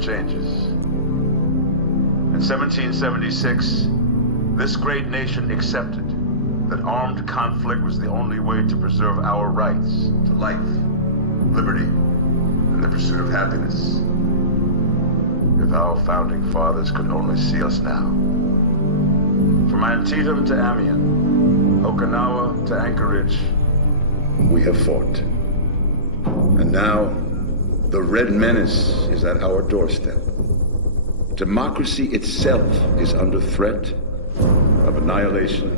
changes. In 1776, this great nation accepted that armed conflict was the only way to preserve our rights to life, liberty, and the pursuit of happiness. If our founding fathers could only see us now. From Antietam to Amiens, Okinawa to Anchorage, we have fought. And now, the Red Menace is at our doorstep. Democracy itself is under threat of annihilation.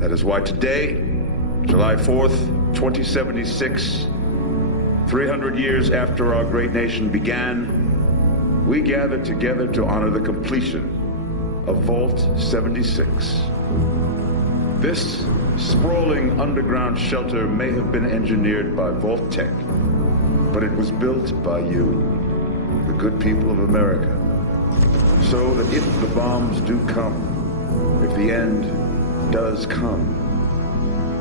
That is why today, July 4th, 2076, 300 years after our great nation began, we gather together to honor the completion of Vault 76. This sprawling underground shelter may have been engineered by Vault Tech, but it was built by you, the good people of America, so that if the bombs do come, if the end does come,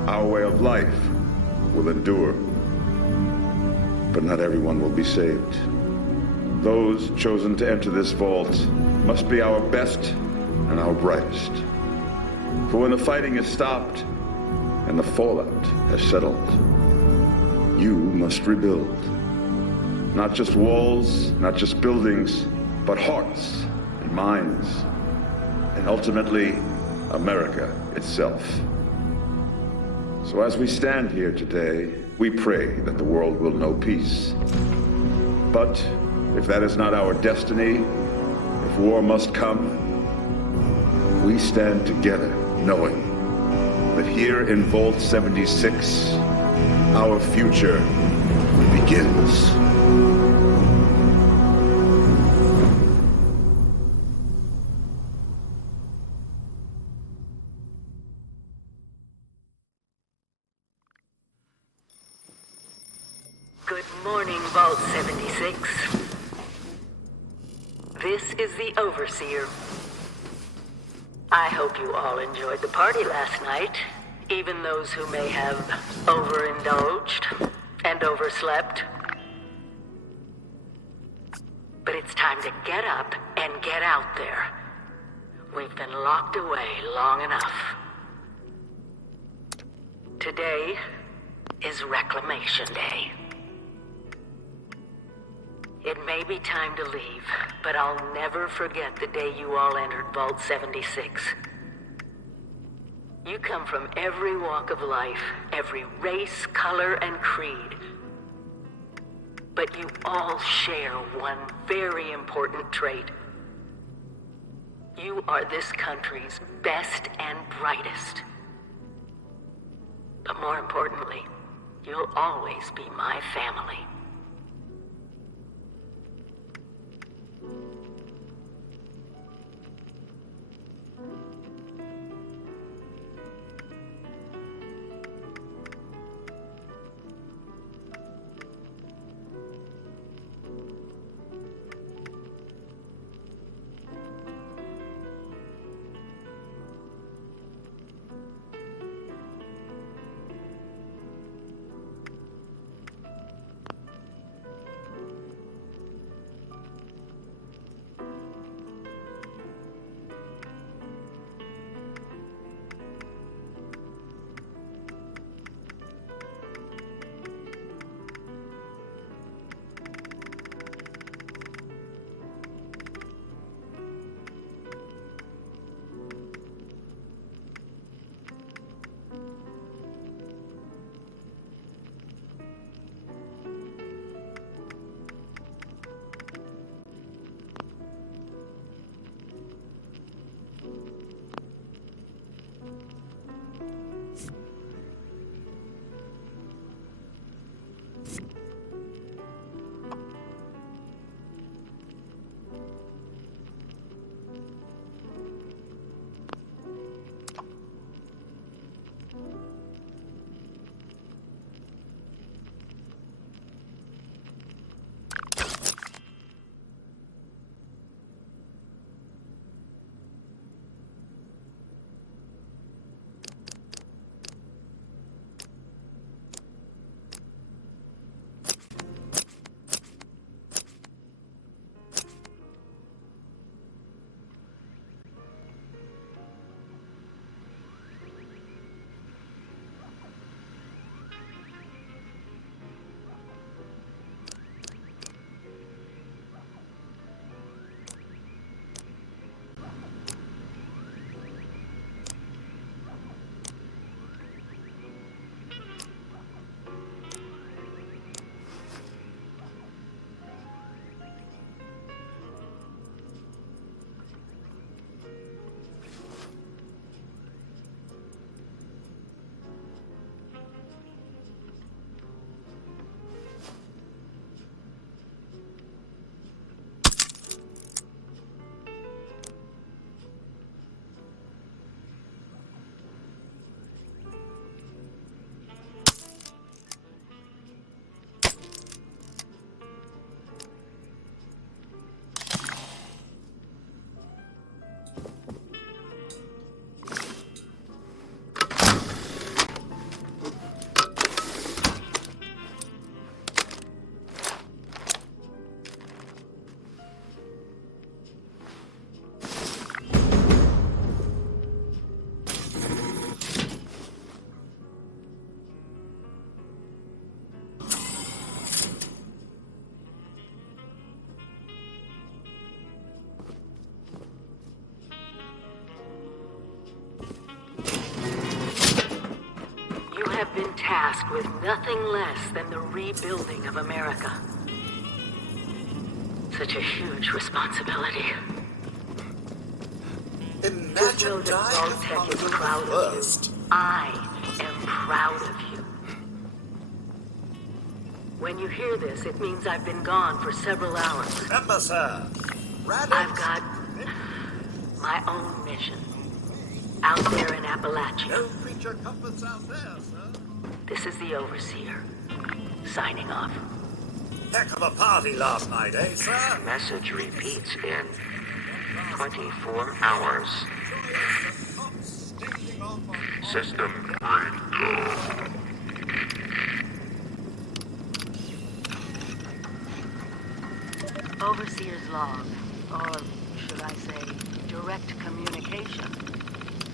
our way of life will endure. But not everyone will be saved. Those chosen to enter this vault must be our best and our brightest. For when the fighting is stopped and the fallout has settled, you must rebuild. Not just walls, not just buildings, but hearts and minds, and ultimately, America itself. So as we stand here today, we pray that the world will know peace. But if that is not our destiny, if war must come, we stand together knowing that here in Vault 76, our future begins. Good morning, Vault 76. This is the Overseer. I hope you all enjoyed the party last night, even those who may have overindulged and overslept. But it's time to get up and get out there. We've been locked away long enough. Today is Reclamation Day. It may be time to leave, but I'll never forget the day you all entered Vault 76. You come from every walk of life, every race, color, and creed. But you all share one very important trait. You are this country's best and brightest. But more importantly, you'll always be my family. have been tasked with nothing less than the rebuilding of America. Such a huge responsibility. Just know Imagine that dying of Vault-Tec is hunger proud of you. first. I am proud of you. When you hear this, it means I've been gone for several hours. Remember, sir. I've got my own mission. Out there in Appalachia. No creature comforts out there, sir. This is the Overseer. Signing off. Heck of a party last night, eh, sir? Message repeats in 24 hours. System breakdown. Overseer's log, or should I say, direct communication.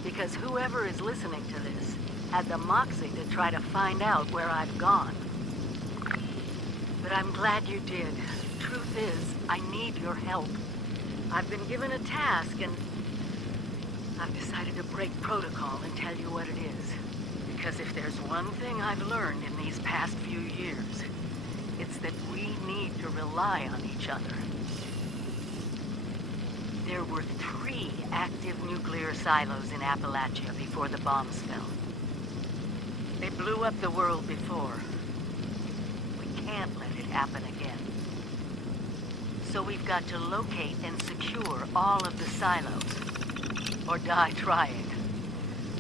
Because whoever is listening to this had the moxie to try to find out where I've gone. But I'm glad you did. Truth is, I need your help. I've been given a task and I've decided to break protocol and tell you what it is. Because if there's one thing I've learned in these past few years, it's that we need to rely on each other. There were 3 active nuclear silos in Appalachia before the bombs fell. They blew up the world before. We can't let it happen again. So we've got to locate and secure all of the silos. Or die trying.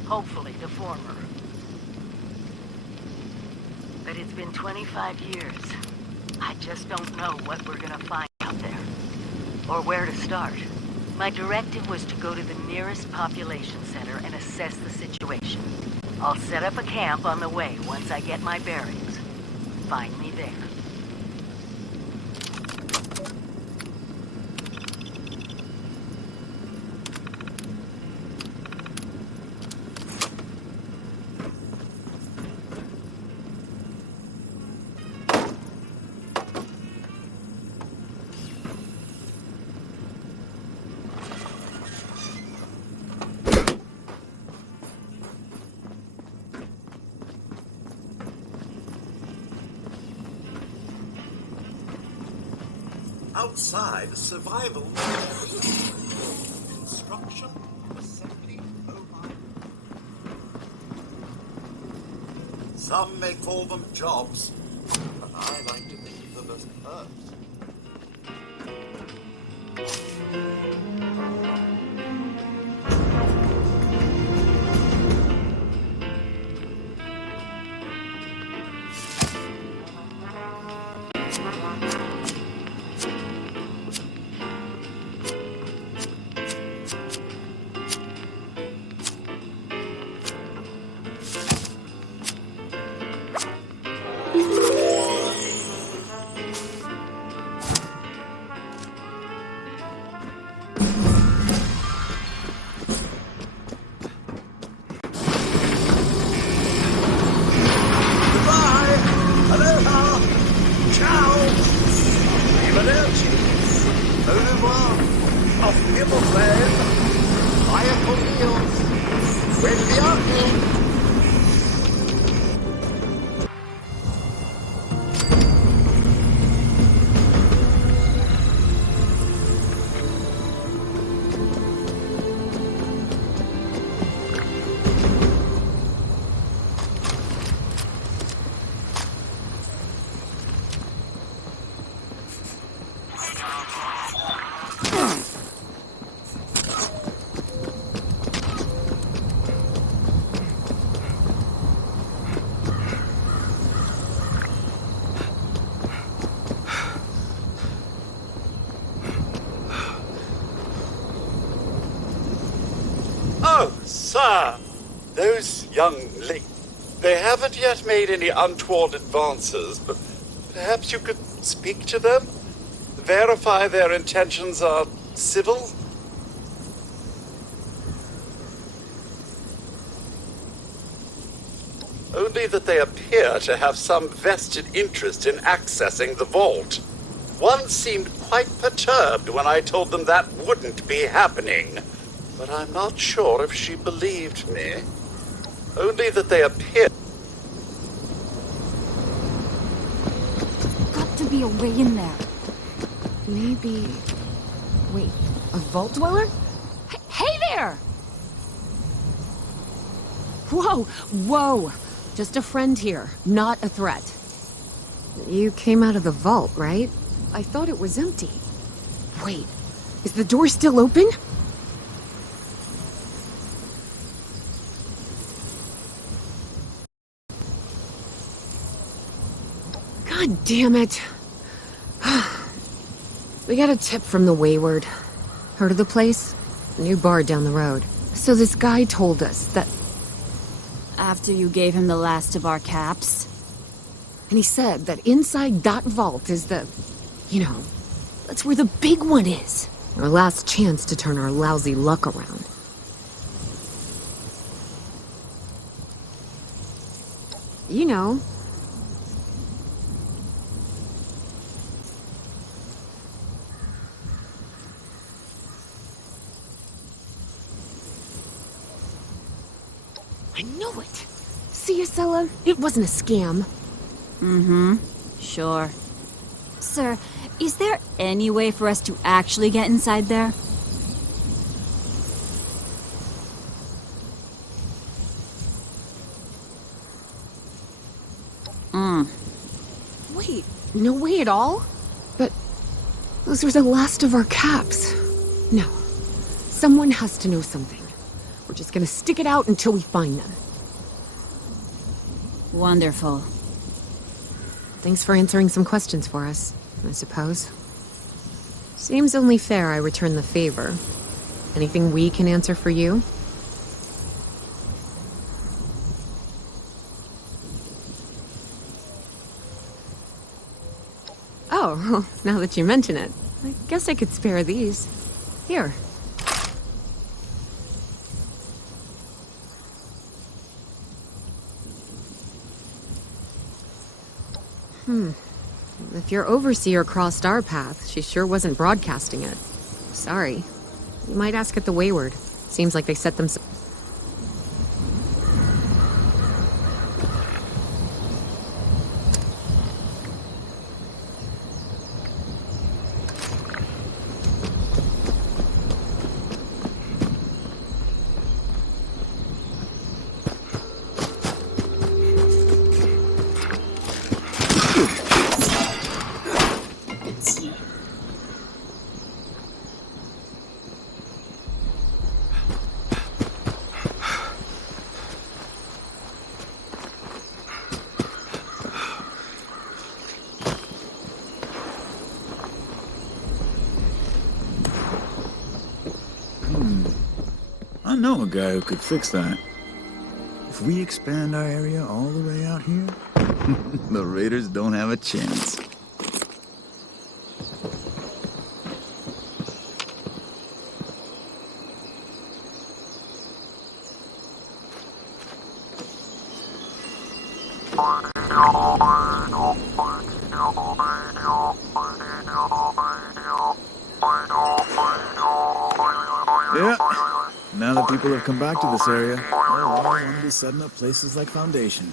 Hopefully the former. But it's been 25 years. I just don't know what we're gonna find out there. Or where to start. My directive was to go to the nearest population center and assess the situation. I'll set up a camp on the way once I get my bearings. Find me there. Outside, survival. Construction, assembly, some may call them jobs, but I like to think of them as perks. Sir, those young ladies, they haven't yet made any untoward advances, but perhaps you could speak to them? Verify their intentions are civil? Only that they appear to have some vested interest in accessing the vault. One seemed quite perturbed when I told them that wouldn't be happening. But I'm not sure if she believed me. Only that they appear... be a way in there. Maybe... Wait, a vault dweller? Hey there! Whoa, whoa! Just a friend here, not a threat. You came out of the vault, right? I thought it was empty. Wait, is the door still open? God damn it. We got a tip from the Wayward. Heard of the place? A new bar down the road. So this guy told us that... After you gave him the last of our caps? And he said that inside that vault is the... You know, that's where the big one is. Our last chance to turn our lousy luck around. You know... I know it! See, Acela? It wasn't a scam. Mm-hmm. Sure. Sir, is there any way for us to actually get inside there? Wait, no way at all? But those are the last of our caps. No. Someone has to know something. We're just gonna stick it out until we find them. Wonderful. Thanks for answering some questions for us, I suppose. Seems only fair I return the favor. Anything we can answer for you? Oh, now that you mention it, I guess I could spare these. Here. If your overseer crossed our path, she sure wasn't broadcasting it. Sorry. You might ask at the Wayward. Seems like they set them... I know a guy who could fix that. If we expand our area all the way out here, the Raiders don't have a chance. Yeah. Now that people have come back to this area, they're all going to be setting up places like Foundation.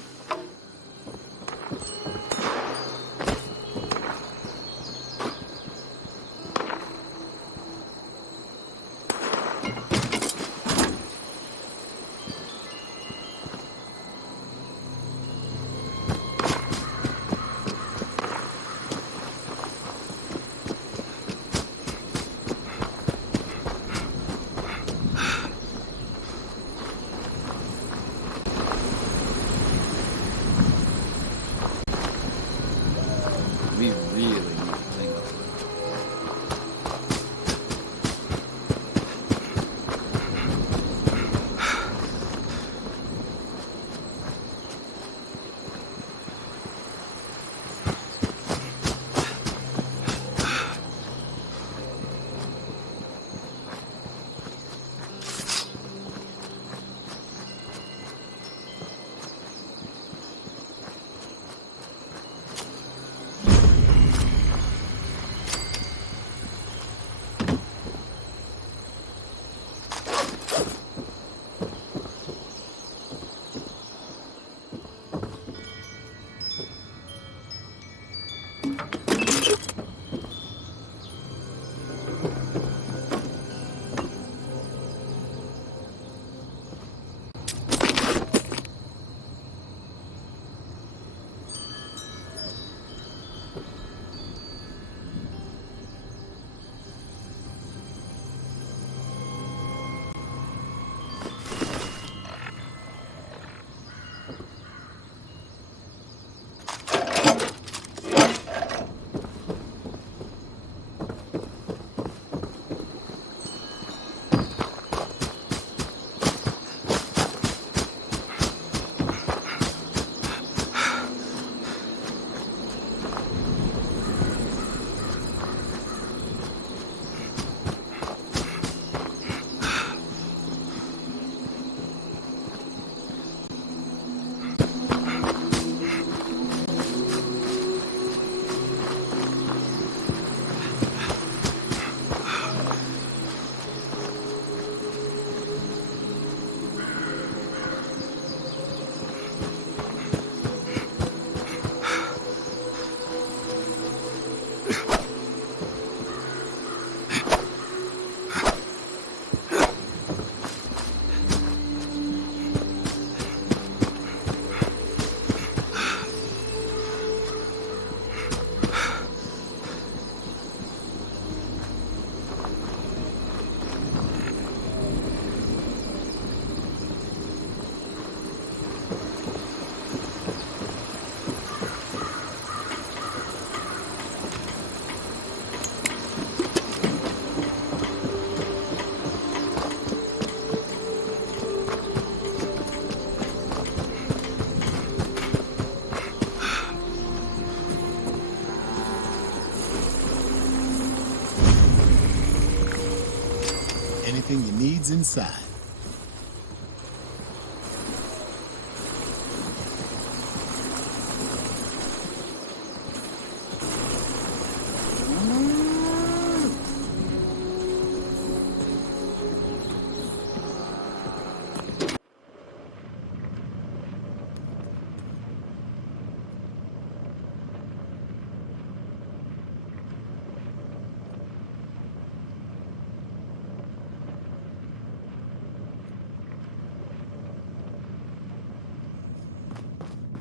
leads inside.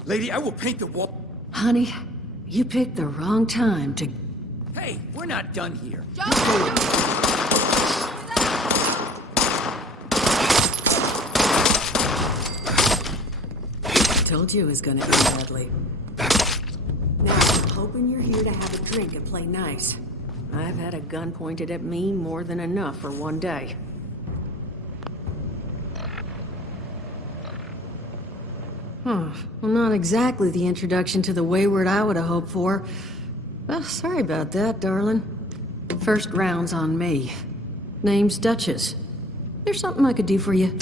Lady, I will paint the wall. Honey, you picked the wrong time to... Hey, we're not done here. Told you it was gonna end badly. Now, I'm hoping you're here to have a drink and play nice. I've had a gun pointed at me more than enough for one day. Well, not exactly the introduction to the Wayward I would have hoped for. Well, sorry about that, darling. First round's on me. Name's Duchess. There's something I could do for you.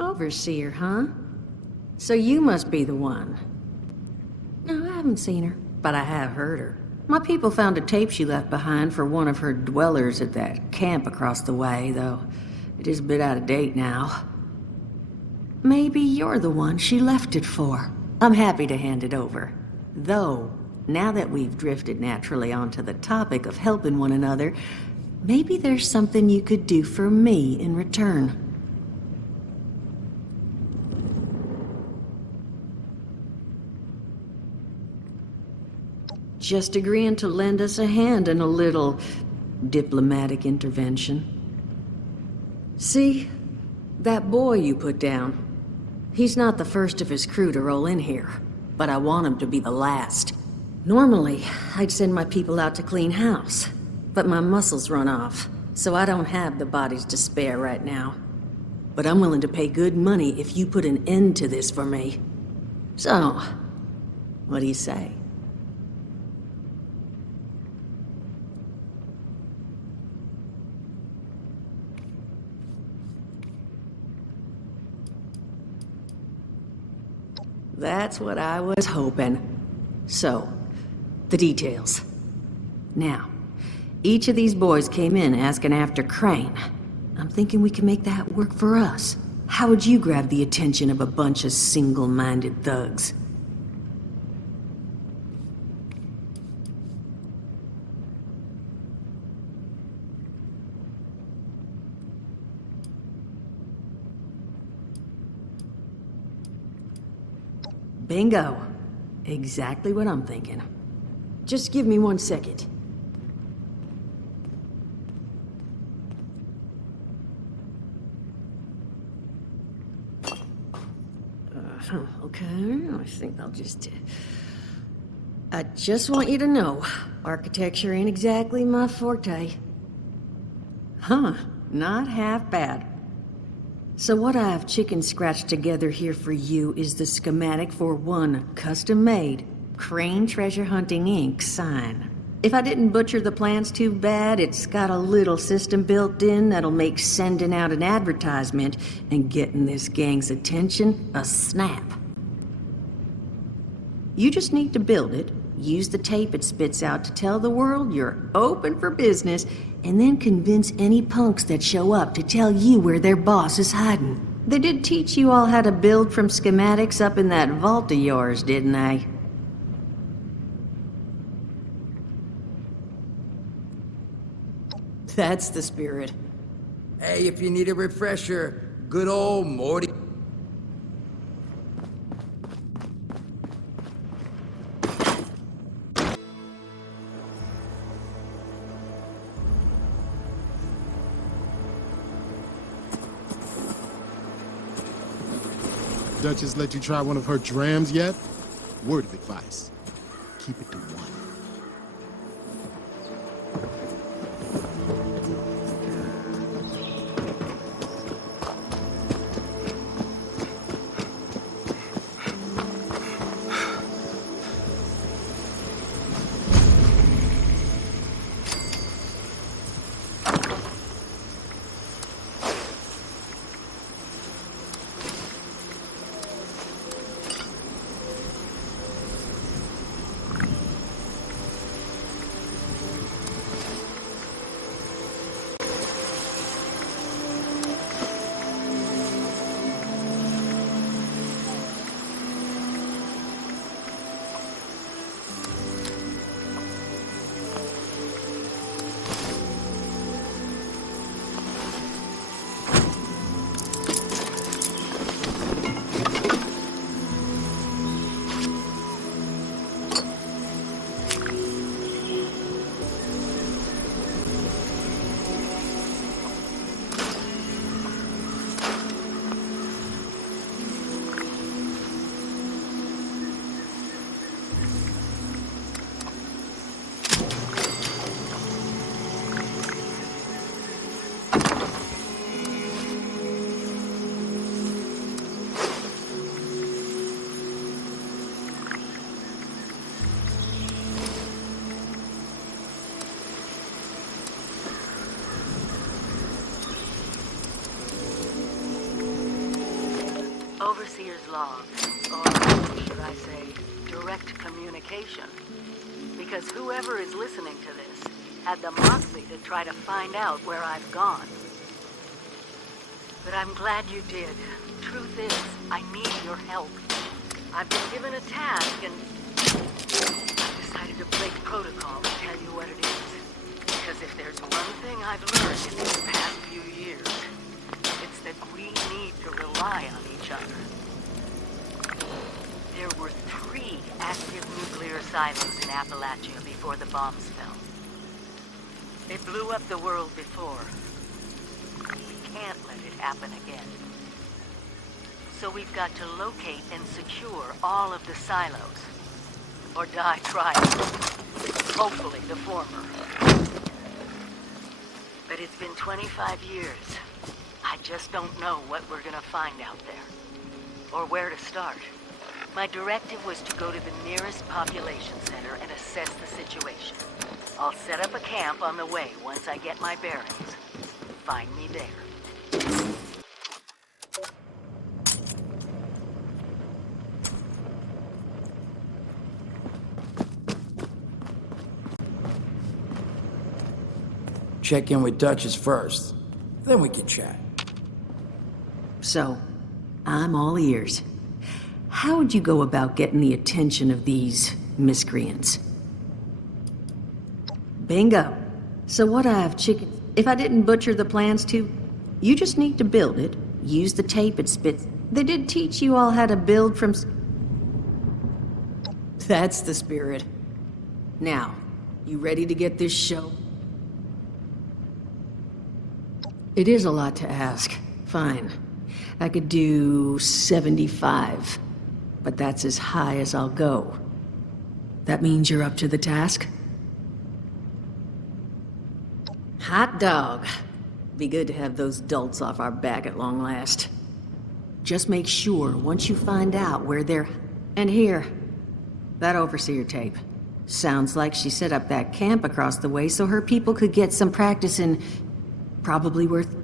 Overseer, huh? So you must be the one. No, I haven't seen her, but I have heard her. My people found a tape she left behind for one of her dwellers at that camp across the way, though it is a bit out of date now. Maybe you're the one she left it for. I'm happy to hand it over. Though, now that we've drifted naturally onto the topic of helping one another, maybe there's something you could do for me in return. Just agreeing to lend us a hand in a little diplomatic intervention. See, that boy you put down, he's not the first of his crew to roll in here, but I want him to be the last. Normally, I'd send my people out to clean house, but my muscles run off, so I don't have the bodies to spare right now. But I'm willing to pay good money if you put an end to this for me. So, what do you say? That's what I was hoping. So, the details. Now, each of these boys came in asking after Crane. I'm thinking we can make that work for us. How would you grab the attention of a bunch of single-minded thugs? Bingo. Exactly what I'm thinking. Just give me 1 second. Okay, I think I'll just... I just want you to know, architecture ain't exactly my forte. Huh, not half bad. So what I've chicken scratched together here for you is the schematic for one custom-made Crane Treasure Hunting Inc. sign. If I didn't butcher the plans too bad, it's got a little system built in that'll make sending out an advertisement and getting this gang's attention a snap. You just need to build it, use the tape it spits out to tell the world you're open for business, and then convince any punks that show up to tell you where their boss is hiding. They did teach you all how to build from schematics up in that vault of yours, didn't they? That's the spirit. Hey, if you need a refresher, good old Morty. Duchess let you try one of her drams yet? Word of advice. Keep it to one. Overseer's log, or should I say, direct communication. Because whoever is listening to this had the moxie to try to find out where I've gone. But I'm glad you did. Truth is, I need your help. I've been given a task and I've decided to break protocol and tell you what it is. Because if there's one thing I've learned in these past few years, it's that we need to rely on each other. There were 3 active nuclear silos in Appalachia before the bombs fell. They blew up the world before. We can't let it happen again. So we've got to locate and secure all of the silos. Or die trying. Hopefully the former. But it's been 25 years. I just don't know what we're gonna find out there. Or where to start. My directive was to go to the nearest population center and assess the situation. I'll set up a camp on the way once I get my bearings. Find me there. Check in with Duchess first. Then we can chat. So, I'm all ears. How would you go about getting the attention of these miscreants? Bingo. So what I have chicken... If I didn't butcher the plans too, you just need to build it, use the tape it spits. They did teach you all how to build from... That's the spirit. Now, you ready to get this show? It is a lot to ask. Fine. I could do 75. But that's as high as I'll go. That means you're up to the task? Hot dog. Be good to have those dolts off our back at long last. Just make sure once you find out where they're... And here, that overseer tape. Sounds like she set up that camp across the way so her people could get some practice in... Probably worth...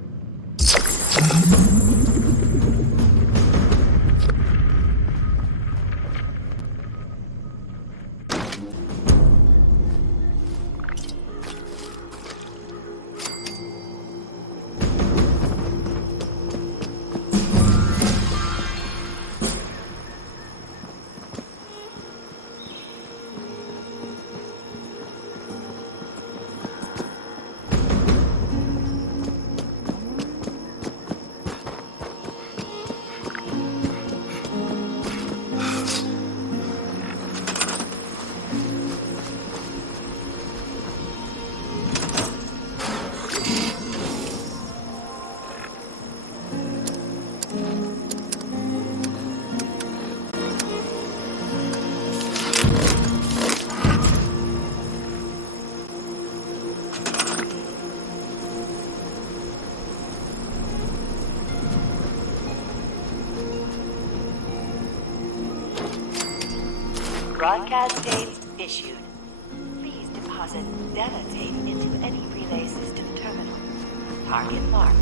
Broadcast tape issued. Please deposit data tape into any relay system terminal. Target marked.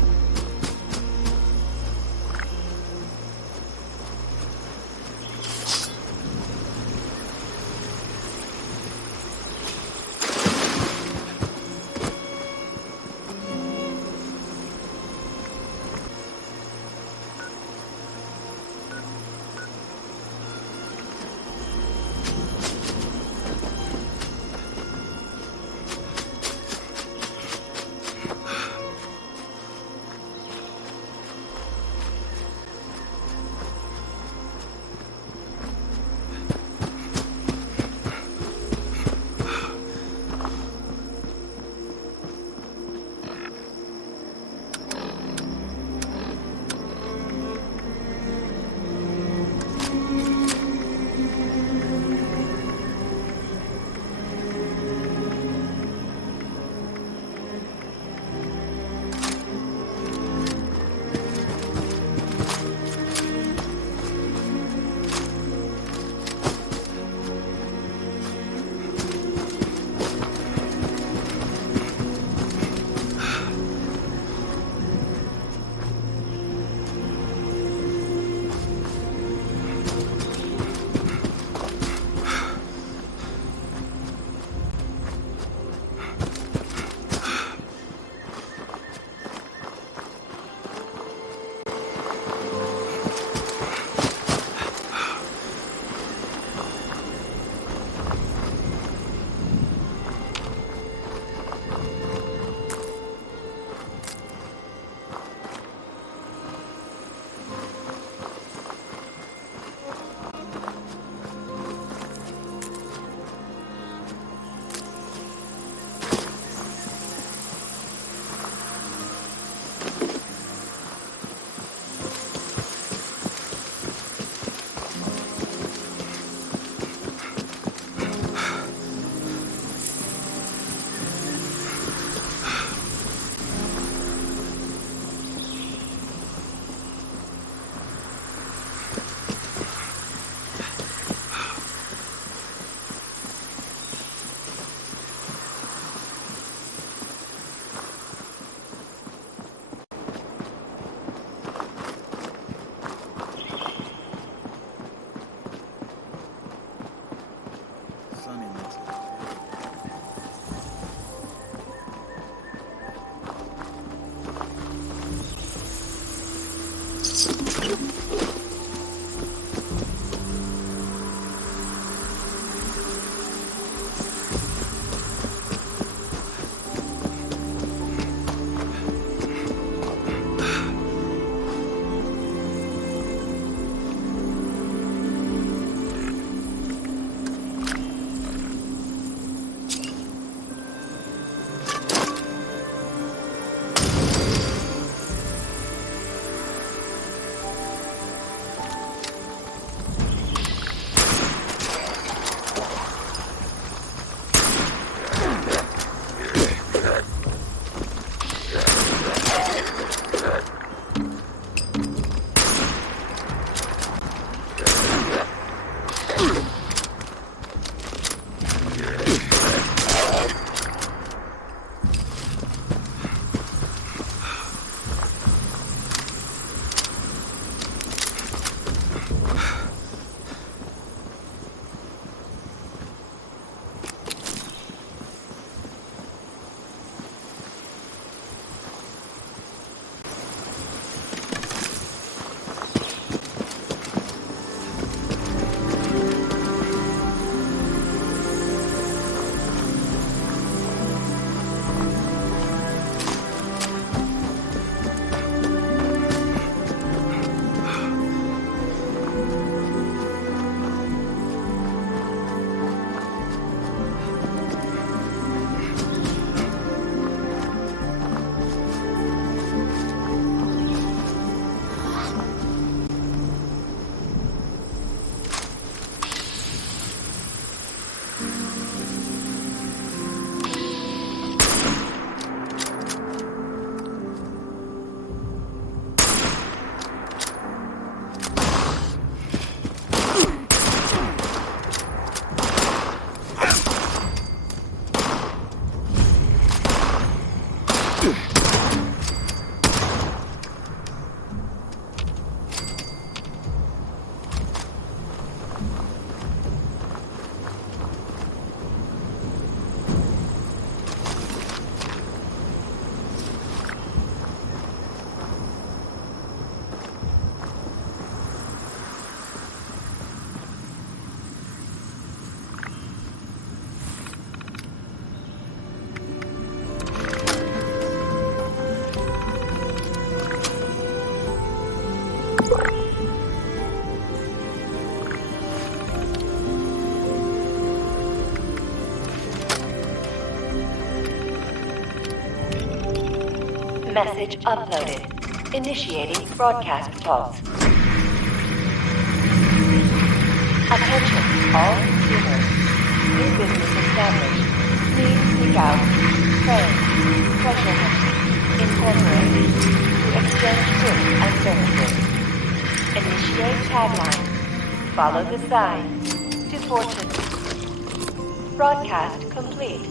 Message uploaded. Initiating broadcast talks. Attention, all consumers. New business established. Please seek out Crane Treasure Hunt Incorporated to exchange goods and services. Initiate tagline. Follow the sign to fortune. Broadcast complete.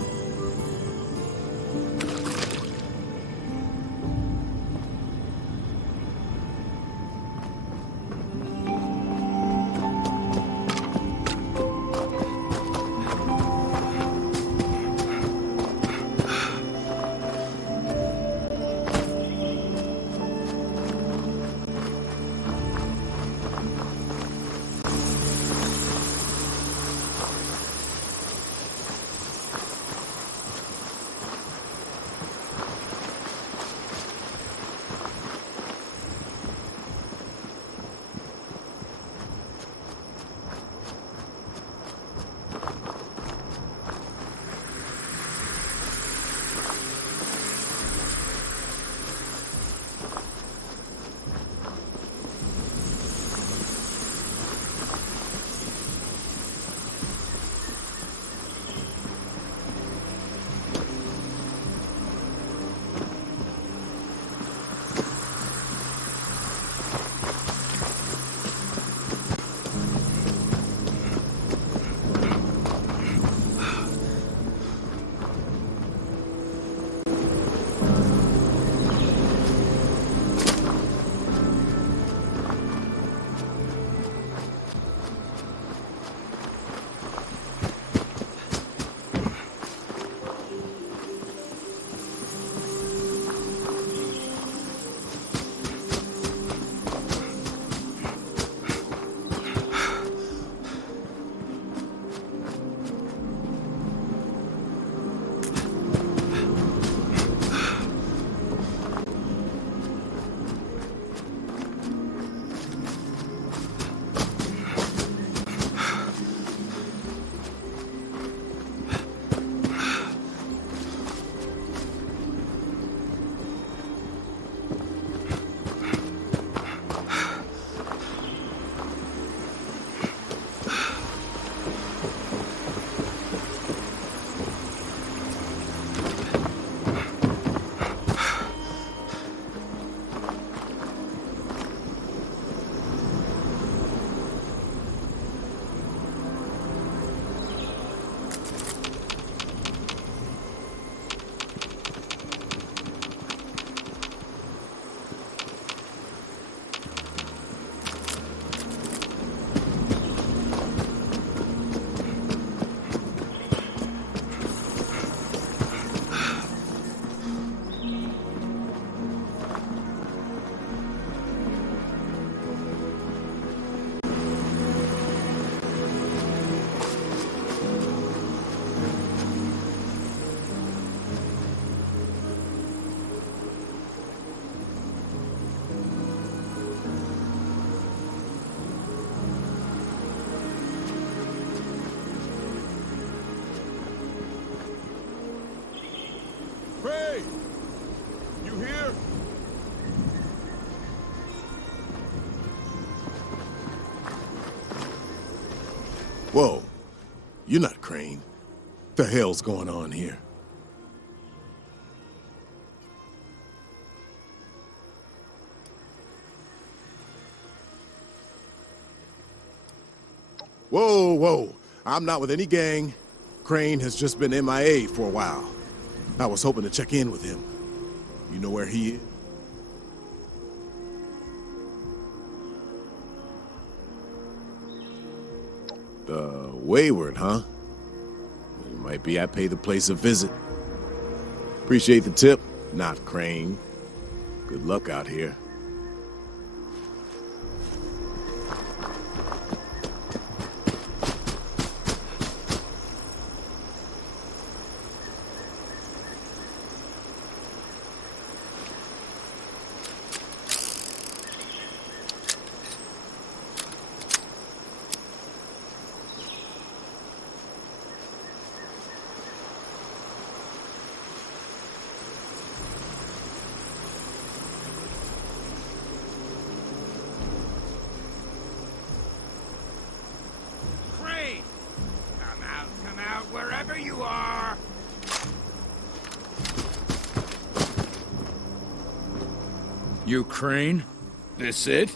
Hey! You here? Whoa. You're not Crane. The hell's going on here? Whoa, whoa. I'm not with any gang. Crane has just been MIA for a while. I was hoping to check in with him. You know where he is? The Wayward, huh? You might be I pay the place a visit. Appreciate the tip, not Crane. Good luck out here. Come out, wherever you are! You Crane? This it?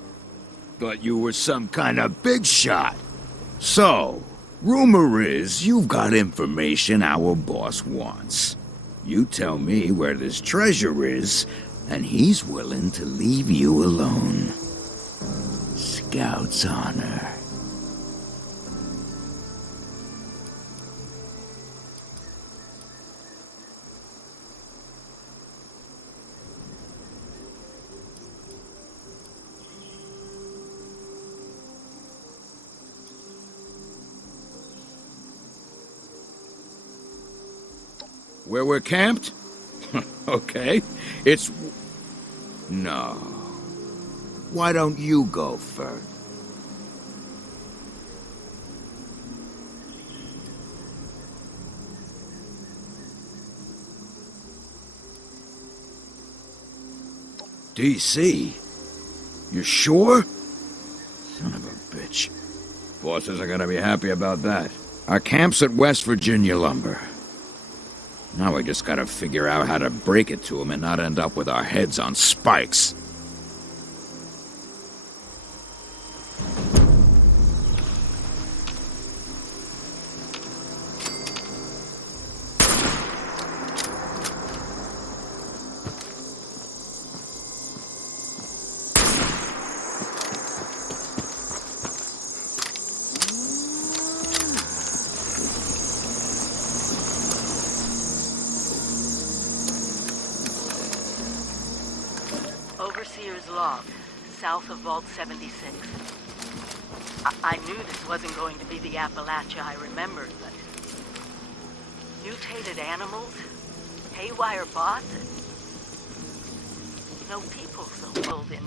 Thought you were some kind of big shot. So, rumor is you've got information our boss wants. You tell me where this treasure is, and he's willing to leave you alone. Scout's honor. Where we're camped? Okay. It's... No. Why don't you go first? DC? You sure? Son of a bitch. Bosses are gonna be happy about that. Our camp's at West Virginia Lumber. Now we just gotta figure out how to break it to him and not end up with our heads on spikes. Overseer's log, south of Vault 76. I knew this wasn't going to be the Appalachia I remembered, but... mutated animals? Haywire bosses? No people so old in...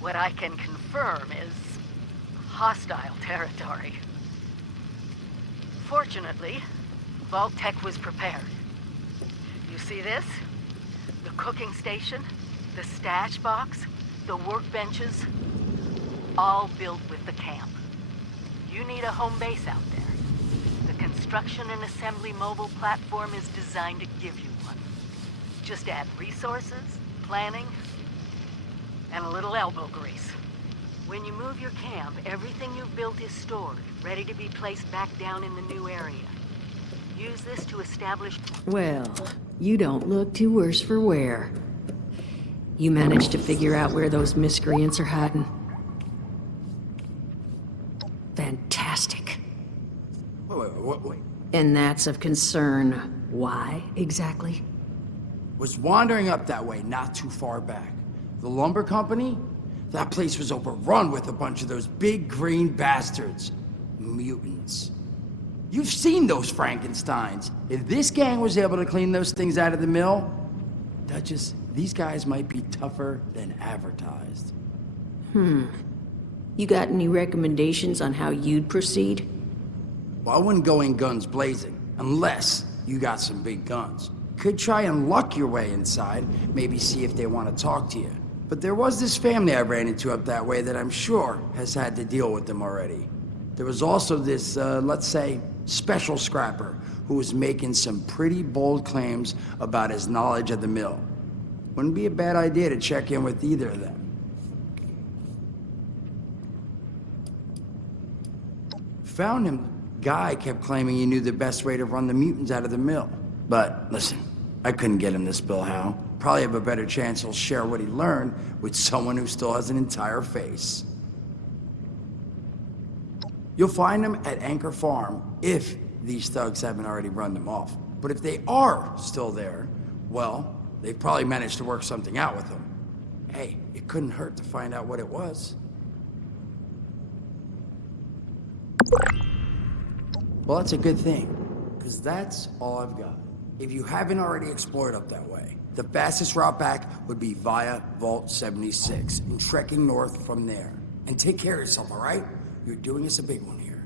what I can confirm is... hostile territory. Fortunately, Vault Tech was prepared. You see this? The cooking station? The stash box, the workbenches, all built with the camp. You need a home base out there. The construction and assembly mobile platform is designed to give you one. Just add resources, planning, and a little elbow grease. When you move your camp, everything you've built is stored, ready to be placed back down in the new area. Use this to establish... Well, you don't look too worse for wear. You managed to figure out where those miscreants are hiding? Fantastic. Wait. And that's of concern. Why, exactly? Was wandering up that way not too far back. The lumber company? That place was overrun with a bunch of those big green bastards. Mutants. You've seen those Frankensteins. If this gang was able to clean those things out of the mill, Duchess, these guys might be tougher than advertised. You got any recommendations on how you'd proceed? Well, I wouldn't go in guns blazing, unless you got some big guns. Could try and luck your way inside, maybe see if they want to talk to you. But there was this family I ran into up that way that I'm sure has had to deal with them already. There was also this, let's say, special scrapper who was making some pretty bold claims about his knowledge of the mill. Wouldn't be a bad idea to check in with either of them. Found him. Guy kept claiming he knew the best way to run the mutants out of the mill. But listen, I couldn't get him to spill how. probably have a better chance he'll share what he learned with someone who still has an entire face. You'll find them at Anchor Farm if these thugs haven't already run them off. But if they are still there, well, they've probably managed to work something out with them. Hey, it couldn't hurt to find out what it was. Well, that's a good thing, because that's all I've got. If you haven't already explored up that way, the fastest route back would be via Vault 76 and trekking north from there. And take care of yourself, all right? You're doing us a big one here.